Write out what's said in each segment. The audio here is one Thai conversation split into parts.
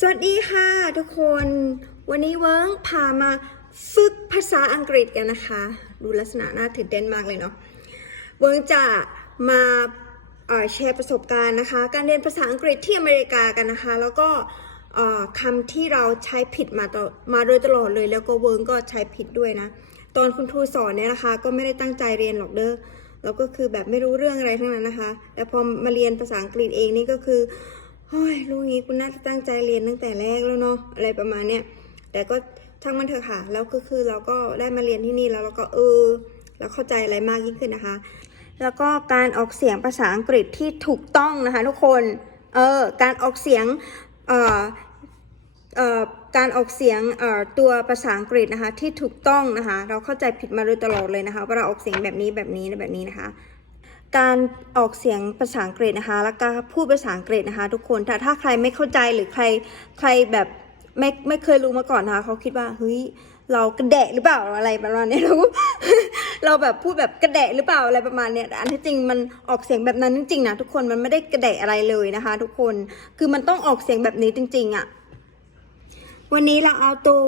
สวัสดีค่ะทุกคน วันนี้เวิร์งพามาฝึกภาษาอังกฤษกันนะคะ ดูลักษณะน่าตื่นเต้นมากเลยเนาะเวิร์งจะมาแชร์ประสบการณ์นะคะ การเรียนภาษาอังกฤษที่อเมริกากันนะคะ แล้วก็คำที่เราใช้ผิดมาตลมาโดยตลอดเลย แล้วก็เวิร์งก็ใช้ผิดด้วยนะ ตอนคุณครูสอนเนี่ยนะคะ ก็ไม่ได้ตั้งใจเรียนหรอกเด้อแล้วก็คือแบบไม่รู้เรื่องอะไรทั้งนั้นนะคะ แต่พอมาเรียนภาษาอังกฤษเองนี่ก็คือ เฮ้ยรู้งี้คุณน่าจะตั้งใจเรียนตั้งแต่แรกแล้วเนาะอะไรประมาณเนี้ยแต่ก็ช่างมันเถอะค่ะ แล้วก็คือเราก็ได้มาเรียนที่นี่แล้วเราก็เออเราเข้าใจอะไรมากยิ่งขึ้นนะคะ แล้วก็การออกเสียงภาษาอังกฤษที่ถูกต้องนะคะ ทุกคนเออการออกเสียงเอ่อเอ่อการออกเสียงเอ่อตัวภาษาอังกฤษนะคะที่ถูกต้องนะคะ เราเข้าใจผิดมาโดยตลอดเลยนะคะว่าเราออกเสียงแบบนี้แบบนี้แบบนี้นะคะ การออกเสียงภาษาอังกฤษนะคะ แล้วก็พูดภาษาอังกฤษนะคะ ทุกคนถ้าถ้าใครไม่เข้าใจหรือใครใครแบบไม่ไม่เคยรู้มาก่อนนะคะเขาคิดว่าเฮ้ยเรากระแดะหรือเปล่าอะไรประมาณนี้เราเราแบบพูดแบบกระแดะหรือเปล่าอะไรประมาณเนี้ยแต่อันที่จริงมันออกเสียงแบบนั้นจริงๆนะทุกคนมันไม่ได้กระแดะอะไรเลยนะคะ ทุกคนคือมันต้องออกเสียงแบบนี้จริง ๆอะ่ะวันนี้เราเอาตัว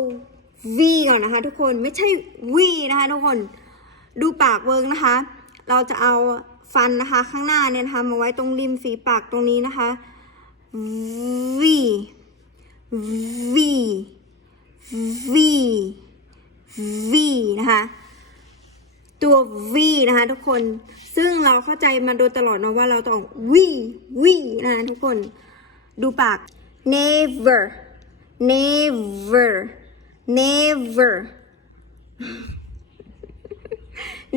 V ก่อนนะคะ ทุกคนไม่ใช่ V นะคะ ทุกคน ดูปากเวิร์กนะคะ เราจะเอา ฟันนะคะ ข้างหน้าเนี่ยนะคะมาไว้ตรงริมฝีปากตรงนี้นะคะ V V V V นะคะ ตัว V นะคะ ทุกคน ซึ่งเราเข้าใจมาโดยตลอดนะว่าเราต้อง V V นะคะทุกคน ดูปาก never never never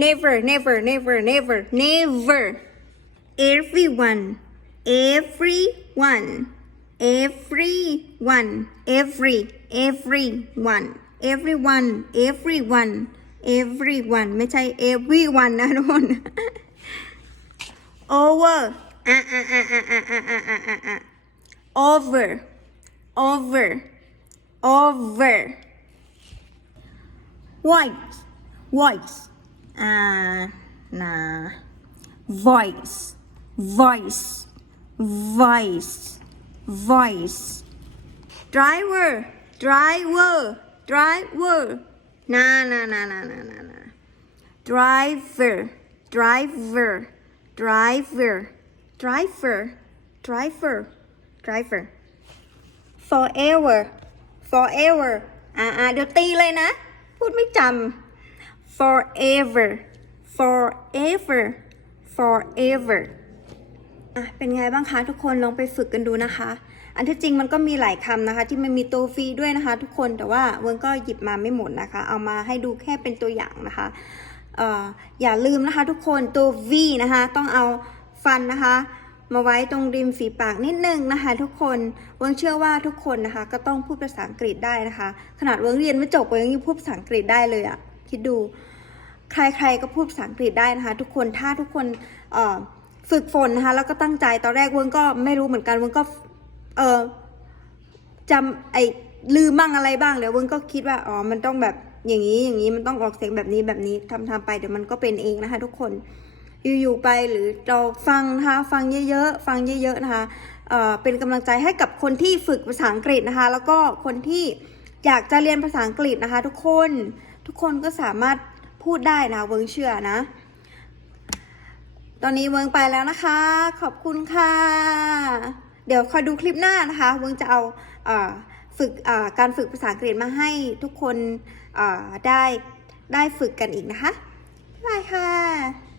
never never never never never everyone everyone everyone every everyone everyone everyone everyone ไม่ใช่ everyone นะทุกคน over อ่ะอ่ะอ่ะอ่ะอ่ะอ่ะอ่ะอ่ะอ่ะ over over over voice voice อ่านะ voice voice voice voice driver driver driver นะนะนะนะนะนะนะ driver driver driver driver driver driver forever forever อ่าอ่าเดี๋ยวตีเลยนะ พูดไม่จำ forever forever forever อะเป็นไงบ้างคะทุกคนลองไปฝึกกันดูนะคะ อันที่จริงมันก็มีหลายคำนะคะ ที่มันมีตัวฟรีด้วยนะคะ ทุกคนแต่ว่าเวิร์นก็หยิบมาไม่หมดนะคะ เอามาให้ดูแค่เป็นตัวอย่างนะคะอออย่าลืมนะคะทุกคนตัว V นะคะ ต้องเอาฟันนะคะ มาไว้ตรงริมฝีปากนิดนึงนะคะ ทุกคนเวิร์งเชื่อว่าทุกคนนะคะ ก็ต้องพูดภาษาอังกฤษได้นะคะ ขนาดเวิร์งเรียนไม่จบเวิร์งยังพูดภาษาอังกฤษได้เลยอะ คิดดู ใครๆก็พูดภาษาอังกฤษได้นะคะ ทุกคนถ้าทุกคนฝึกฝนนะคะแล้วก็ตั้งใจตอนแรกเวิร์งก็ไม่รู้เหมือนกันเวิร์งก็เออจำไอ้ลืมบ้างอะไรบ้างแล้วเวิร์งก็คิดว่าอ๋อมันต้องแบบอย่างนี้อย่างนี้มันต้องออกเสียงแบบนี้แบบนี้ทำทำไปเดี๋ยวมันก็เป็นเองนะคะ ทุกคนอยู่ๆไปหรือเราฟังนะคะฟังเยอะๆฟังเยอะๆนะคะเอ่อเป็นกำลังใจให้กับคนที่ฝึกภาษาอังกฤษนะคะ แล้วก็คนที่อยากจะเรียนภาษาอังกฤษนะคะ ทุกคน ทุกคนก็สามารถพูดได้นะเวิร์งเชื่อนะ ตอนนี้เวิร์งไปแล้วนะคะ ขอบคุณค่ะ เดี๋ยวคอยดูคลิปหน้านะคะ เวิร์งจะเอาฝึกการฝึกภาษาอังกฤษมาให้ทุกคนได้ได้ฝึกกันอีกนะคะบ๊ายบายค่ะ